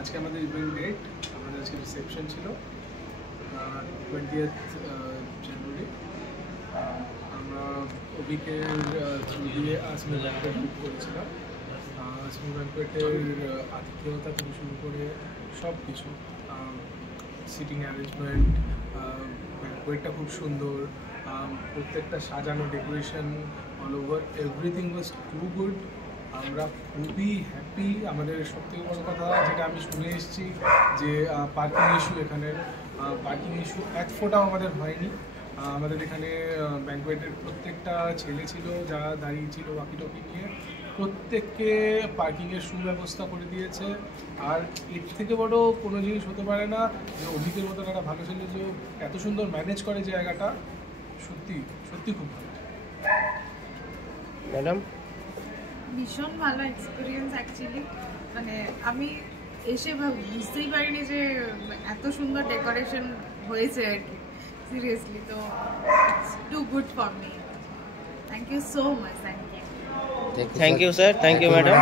আজকে আমাদের event date, আমাদের আজকে রিসেপশন ছিল 20th জানুয়ারি। আমরা অভিকের থ্রু দিয়ে আসমী ব্যাংকোয়েট বুক করেছিলাম। আসমী ব্যাংকোয়েটের আতিথেয়তা থেকে শুরু করে সব কিছু, সিটিং অ্যারেঞ্জমেন্ট, ব্যাংকোয়েটটা খুব সুন্দর, প্রত্যেকটা সাজানো, decoration, all over everything was too good. আমরা খুবই হ্যাপি। আমাদের সবথেকে বড় কথা যেটা আমি শুনে এসেছি যে পার্কিং ইস্যু, এখানে পার্কিং ইস্যু এক ফোঁটাও আমাদের হয়নি। আমাদের এখানে ব্যাংকোয়েটের প্রত্যেকটা ছেলে ছিল যারা দাঁড়িয়ে ছিল ওয়াকি টকি নিয়ে, প্রত্যেককে পার্কিংয়ের সুব্যবস্থা করে দিয়েছে। আর এর থেকে বড় কোনো জিনিস হতে পারে না যে অভিকের মতন একটা ভালো ছেলে যে এত সুন্দর ম্যানেজ করে জায়গাটা, সত্যি সত্যি খুব ভালো। ম্যাডাম, ভীষণ ভালো এক্সপিরিয়েন্স অ্যাকচুয়ালি। মানে আমি এসে বুঝতেই পারিনি যে এত সুন্দর ডেকোরেশন হয়েছে আর কি, সিরিয়াসলি। তো it's too good for me. Thank you so much. Thank you sir. Thank you madam.